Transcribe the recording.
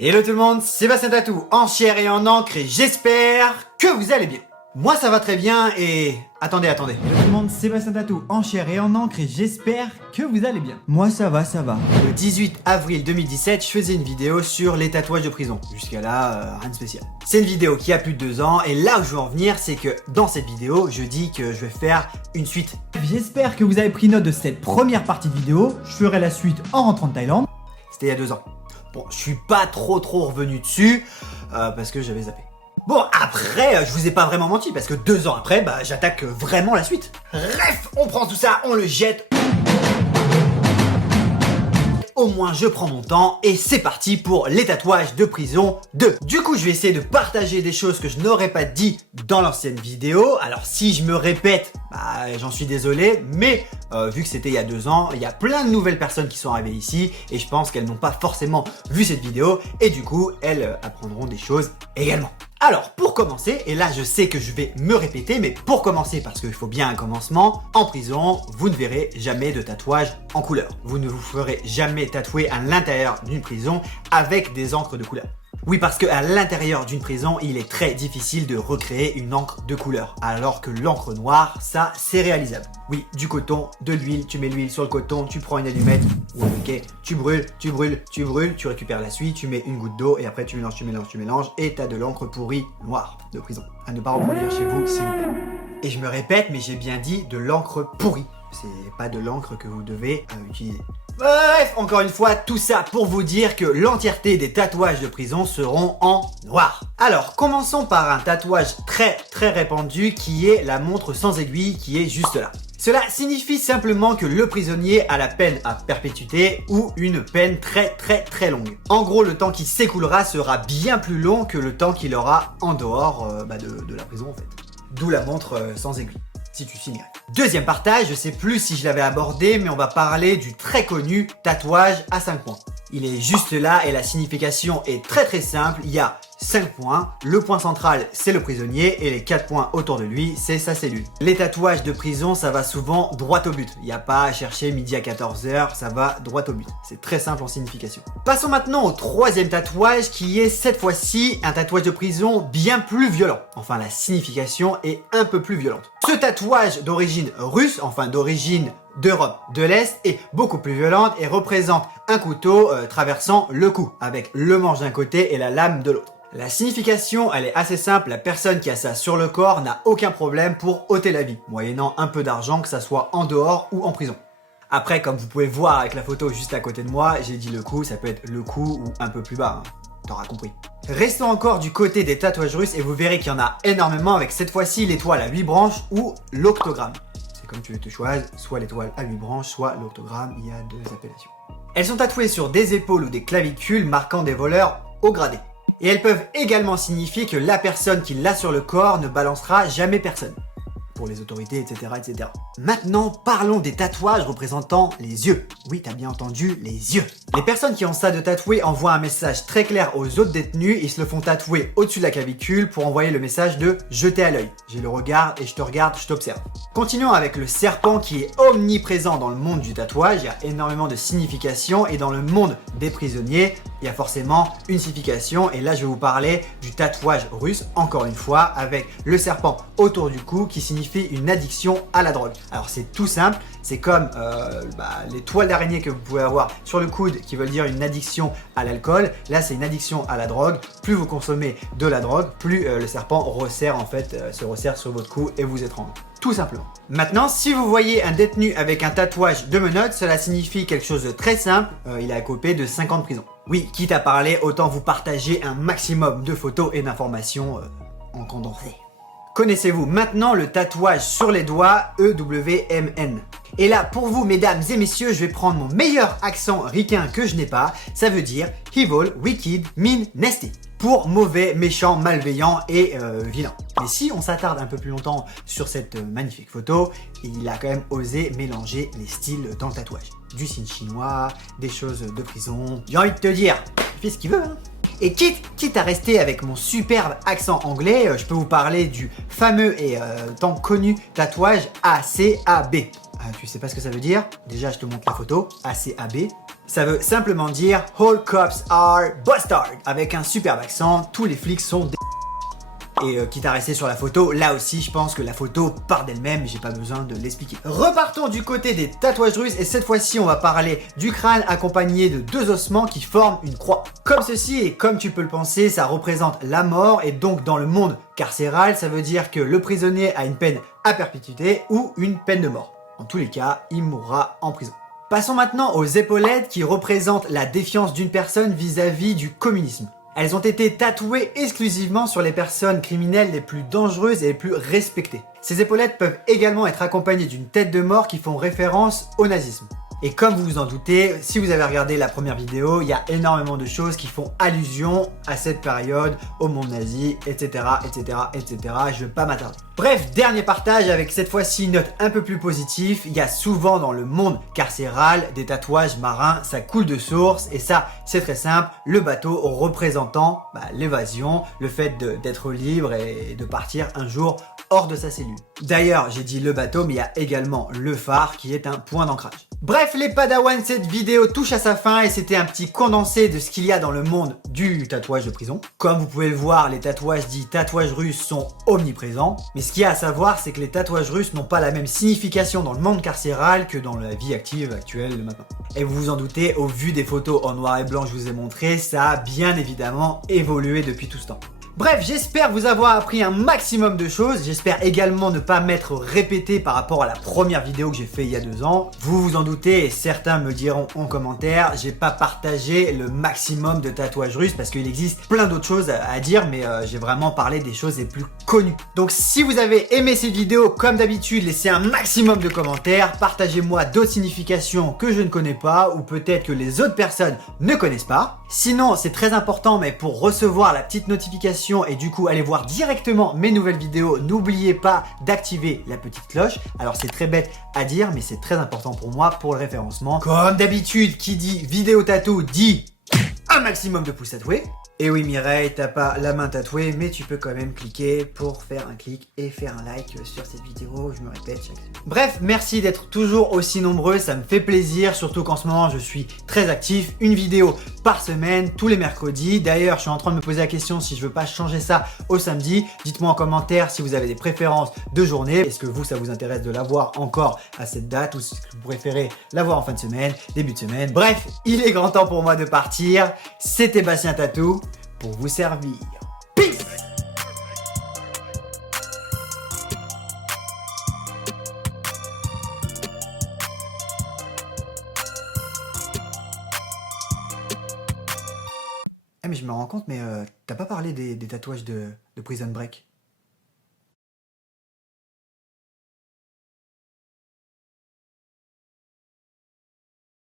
Hello tout le monde, Sébastien Tatou en chair et en encre et j'espère que vous allez bien. Moi ça va très bien et... Attendez. Hello tout le monde, Sébastien Tatou en chair et en encre et j'espère que vous allez bien. Moi ça va. Le 18 avril 2017, je faisais une vidéo sur les tatouages de prison. Jusqu'à là, rien de spécial. C'est une vidéo qui a plus de 2 ans et là où je veux en venir, c'est que dans cette vidéo, je dis que je vais faire une suite. J'espère que vous avez pris note de cette première partie de vidéo. Je ferai la suite en rentrant de Thaïlande. C'était il y a 2 ans. Bon, je suis pas trop revenu dessus parce que j'avais zappé. Bon, après, je vous ai pas vraiment menti parce que 2 ans après, j'attaque vraiment la suite. Bref, on prend tout ça, on le jette. Au moins, je prends mon temps et c'est parti pour les tatouages de prison 2. Du coup, je vais essayer de partager des choses que je n'aurais pas dit dans l'ancienne vidéo. Alors, si je me répète, j'en suis désolé, mais vu que c'était il y a 2 ans, il y a plein de nouvelles personnes qui sont arrivées ici et je pense qu'elles n'ont pas forcément vu cette vidéo et du coup, elles apprendront des choses également. Alors, pour commencer, et là je sais que je vais me répéter, mais pour commencer, parce qu'il faut bien un commencement, en prison, vous ne verrez jamais de tatouage en couleur. Vous ne vous ferez jamais tatouer à l'intérieur d'une prison avec des encres de couleur. Oui, parce qu'à l'intérieur d'une prison, il est très difficile de recréer une encre de couleur, alors que l'encre noire, ça, c'est réalisable. Oui, du coton, de l'huile, tu mets l'huile sur le coton, tu prends une allumette, ok, tu brûles, tu récupères la suie, tu mets une goutte d'eau et après tu mélanges et t'as de l'encre pourrie noire de prison. À ne pas reproduire chez vous, s'il vous plaît. Et je me répète, mais j'ai bien dit de l'encre pourrie. C'est pas de l'encre que vous devez utiliser. Bref, encore une fois, tout ça pour vous dire que l'entièreté des tatouages de prison seront en noir. Alors, commençons par un tatouage très répandu qui est la montre sans aiguille qui est juste là. Cela signifie simplement que le prisonnier a la peine à perpétuité ou une peine très longue. En gros, le temps qui s'écoulera sera bien plus long que le temps qu'il aura en dehors de la prison en fait. D'où la montre sans aiguille. Si tu signes. Deuxième partage, je sais plus si je l'avais abordé, mais on va parler du très connu tatouage à 5 points. Il est juste là et la signification est très simple. Il y a 5 points, le point central c'est le prisonnier et les 4 points autour de lui c'est sa cellule. Les tatouages de prison ça va souvent droit au but, il n'y a pas à chercher midi à 14h, ça va droit au but. C'est très simple en signification. Passons maintenant au troisième tatouage qui est cette fois-ci un tatouage de prison bien plus violent. Enfin la signification est un peu plus violente. Ce tatouage d'origine russe, enfin d'origine d'Europe de l'Est est beaucoup plus violente et représente un couteau traversant le cou avec le manche d'un côté et la lame de l'autre. La signification, elle est assez simple, la personne qui a ça sur le corps n'a aucun problème pour ôter la vie, moyennant un peu d'argent que ça soit en dehors ou en prison. Après, comme vous pouvez voir avec la photo juste à côté de moi, j'ai dit le cou, ça peut être le cou ou un peu plus bas, hein. T'auras compris. Restons encore du côté des tatouages russes et vous verrez qu'il y en a énormément avec cette fois-ci l'étoile à 8 branches ou l'octogramme. C'est comme tu veux te choisir, soit l'étoile à 8 branches, soit l'octogramme, il y a 2 appellations. Elles sont tatouées sur des épaules ou des clavicules marquant des voleurs au gradé. Et elles peuvent également signifier que la personne qui l'a sur le corps ne balancera jamais personne. Pour les autorités, etc. Maintenant, parlons des tatouages représentant les yeux. Oui, t'as bien entendu, les yeux. Les personnes qui ont ça de tatoué envoient un message très clair aux autres détenus et se le font tatouer au-dessus de la clavicule pour envoyer le message de « jeter à l'œil ». J'ai le regard et je te regarde, je t'observe. Continuons avec le serpent qui est omniprésent dans le monde du tatouage. Il y a énormément de significations et dans le monde des prisonniers, il y a forcément une signification. Et là, je vais vous parler du tatouage russe, encore une fois, avec le serpent autour du cou qui signifie une addiction à la drogue. Alors c'est tout simple, c'est comme les toiles d'araignée que vous pouvez avoir sur le coude qui veulent dire une addiction à l'alcool. Là c'est une addiction à la drogue. Plus vous consommez de la drogue, plus le serpent se resserre sur votre cou et vous étrangle. Tout simplement. Maintenant, si vous voyez un détenu avec un tatouage de menottes, cela signifie quelque chose de très simple. Il a copé de 5 ans de prison. Oui, quitte à parler, autant vous partager un maximum de photos et d'informations en condensé. Connaissez-vous maintenant le tatouage sur les doigts EWMN? Et là, pour vous, mesdames et messieurs, je vais prendre mon meilleur accent ricain que je n'ai pas. Ça veut dire Evil, Wicked, Mean, Nasty. Pour mauvais, méchant, malveillant et vilain. Mais si on s'attarde un peu plus longtemps sur cette magnifique photo, il a quand même osé mélanger les styles dans le tatouage. Du signe chinois, des choses de prison. J'ai envie de te dire, il fait ce qu'il veut, hein. Et quitte à rester avec mon superbe accent anglais, je peux vous parler du fameux et tant connu tatouage ACAB. Ah, tu sais pas ce que ça veut dire? Déjà, je te montre la photo, ACAB. Ça veut simplement dire All cops are bastards. Avec un superbe accent, tous les flics sont des... Et quitte à rester sur la photo, là aussi je pense que la photo part d'elle-même, j'ai pas besoin de l'expliquer. Repartons du côté des tatouages russes et cette fois-ci on va parler du crâne accompagné de deux ossements qui forment une croix. Comme ceci et comme tu peux le penser, ça représente la mort et donc dans le monde carcéral, ça veut dire que le prisonnier a une peine à perpétuité ou une peine de mort. En tous les cas, il mourra en prison. Passons maintenant aux épaulettes qui représentent la défiance d'une personne vis-à-vis du communisme. Elles ont été tatouées exclusivement sur les personnes criminelles les plus dangereuses et les plus respectées. Ces épaulettes peuvent également être accompagnées d'une tête de mort qui font référence au nazisme. Et comme vous vous en doutez, si vous avez regardé la première vidéo, il y a énormément de choses qui font allusion à cette période, au monde nazi, etc. etc. etc. Je vais pas m'attarder. Bref, dernier partage avec cette fois-ci une note un peu plus positive. Il y a souvent dans le monde carcéral des tatouages marins, ça coule de source et ça c'est très simple, le bateau représentant l'évasion, le fait d'être libre et de partir un jour hors de sa cellule. D'ailleurs, j'ai dit le bateau, mais il y a également le phare qui est un point d'ancrage. Bref, les padawans, cette vidéo touche à sa fin et c'était un petit condensé de ce qu'il y a dans le monde du tatouage de prison. Comme vous pouvez le voir, les tatouages dits tatouages russes sont omniprésents. Mais ce qu'il y a à savoir, c'est que les tatouages russes n'ont pas la même signification dans le monde carcéral que dans la vie active actuelle de maintenant. Et vous vous en doutez, au vu des photos en noir et blanc que je vous ai montrées, ça a bien évidemment évolué depuis tout ce temps. Bref, j'espère vous avoir appris un maximum de choses. J'espère également ne pas m'être répété par rapport à la première vidéo que j'ai fait il y a 2 ans. Vous vous en doutez et certains me diront en commentaire, j'ai pas partagé le maximum de tatouages russes parce qu'il existe plein d'autres choses à dire, mais j'ai vraiment parlé des choses les plus connues. Donc si vous avez aimé cette vidéo, comme d'habitude, laissez un maximum de commentaires, partagez-moi d'autres significations que je ne connais pas ou peut-être que les autres personnes ne connaissent pas. Sinon, c'est très important, mais pour recevoir la petite notification et du coup aller voir directement mes nouvelles vidéos, n'oubliez pas d'activer la petite cloche. Alors c'est très bête à dire mais c'est très important pour moi pour le référencement. Comme d'habitude, qui dit vidéo tatou dit un maximum de pouces tatoués. Et oui Mireille, t'as pas la main tatouée, mais tu peux quand même cliquer pour faire un clic et faire un like sur cette vidéo, je me répète chaque semaine. Bref, merci d'être toujours aussi nombreux, ça me fait plaisir, surtout qu'en ce moment je suis très actif, une vidéo par semaine, tous les mercredis. D'ailleurs, je suis en train de me poser la question si je veux pas changer ça au samedi. Dites-moi en commentaire si vous avez des préférences de journée. Est-ce que vous, ça vous intéresse de l'avoir encore à cette date ou si vous préférez l'avoir en fin de semaine, début de semaine. Bref, il est grand temps pour moi de partir. C'était Bastien Tatou pour vous servir. Peace! Eh mais je me rends compte, mais t'as pas parlé des tatouages de Prison Break.